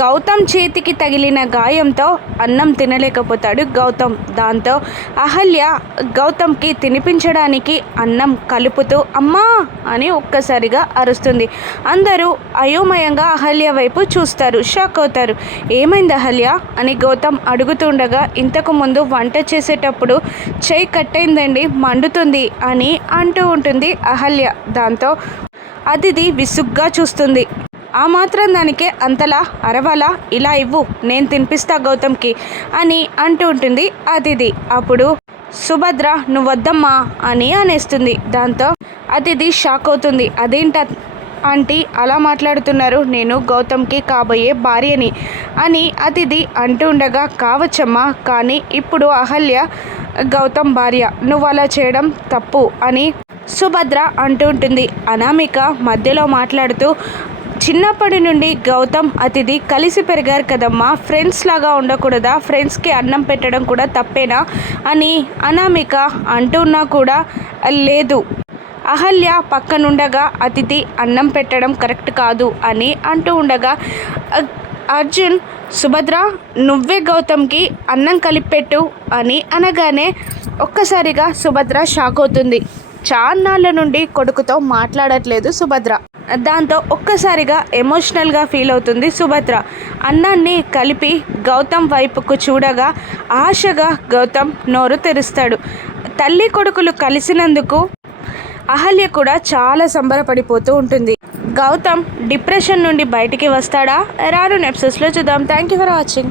గౌతమ్ చేతికి తగిలిన గాయంతో అన్నం తినలేకపోతాడు గౌతమ్. దాంతో అహల్య గౌతమ్కి తినిపించడానికి అన్నం కలుపుతూ అమ్మా! అని ఒక్కసారిగా అరుస్తుంది. అందరూ అయోమయంగా అహల్య వైపు చూస్తారు షాక్ అవుతారు. ఏమైంది అహల్య? అని గౌతమ్ అడుగుతుండగా ఇంతకు ముందు వంట చేసేటప్పుడు చేయి కట్టయిందండి మండుతుంది అని అంటూ ఉంటుంది అహల్య. దాంతో అతిథి విసుగ్గా చూస్తుంది. ఆ మాత్రం దానికే అంతలా అరవాలా ఇలా ఇవ్వు నేను తినిపిస్తా గౌతమ్కి అని అంటూ ఉంటుంది అతిథి. అప్పుడు సుభద్ర నువ్వు వద్దమ్మా అని అనేస్తుంది. దాంతో అతిథి షాక్ అవుతుంది. అదేంట ఆంటీ అలా మాట్లాడుతున్నారు. నేను గౌతమ్కి కాబోయే భార్యని అని అతిథి అంటూ ఉండగా కావచ్చమ్మా కానీ ఇప్పుడు అహల్య గౌతమ్ భార్య. నువ్వు అలా చేయడం తప్పు అని సుభద్ర అంటూ ఉంటుంది. అనామిక మధ్యలో మాట్లాడుతూ చిన్నప్పటి నుండి గౌతమ్ అతిథి కలిసి పెరిగారు కదమ్మా. ఫ్రెండ్స్ లాగా ఉండకూడదా? ఫ్రెండ్స్కి అన్నం పెట్టడం కూడా తప్పేనా? అని అనామిక అంటున్నా కూడా లేదు. అహల్య పక్కనుండగా అతిథి అన్నం పెట్టడం కరెక్ట్ కాదు అని అంటూ ఉండగా అర్జున్ సుభద్ర నువ్వే గౌతమ్కి అన్నం కలిపెట్టు అని అనగానే ఒక్కసారిగా సుభద్ర షాక్ అవుతుంది. చాన్నాళ్ళ నుండి కొడుకుతో మాట్లాడట్లేదు సుభద్ర. దాంతో ఒక్కసారిగా ఎమోషనల్గా ఫీల్ అవుతుంది సుభద్ర. అన్నాన్ని కలిపి గౌతమ్ వైపుకు చూడగా ఆశగా గౌతమ్ నోరు తెరుస్తాడు. తల్లి కొడుకులు కలిసినందుకు అహల్య కూడా చాలా సంబరపడిపోతూ ఉంటుంది. గౌతమ్ డిప్రెషన్ నుండి బయటికి వస్తాడా? రాను నెప్సెస్లో చూద్దాం. Thank you for watching.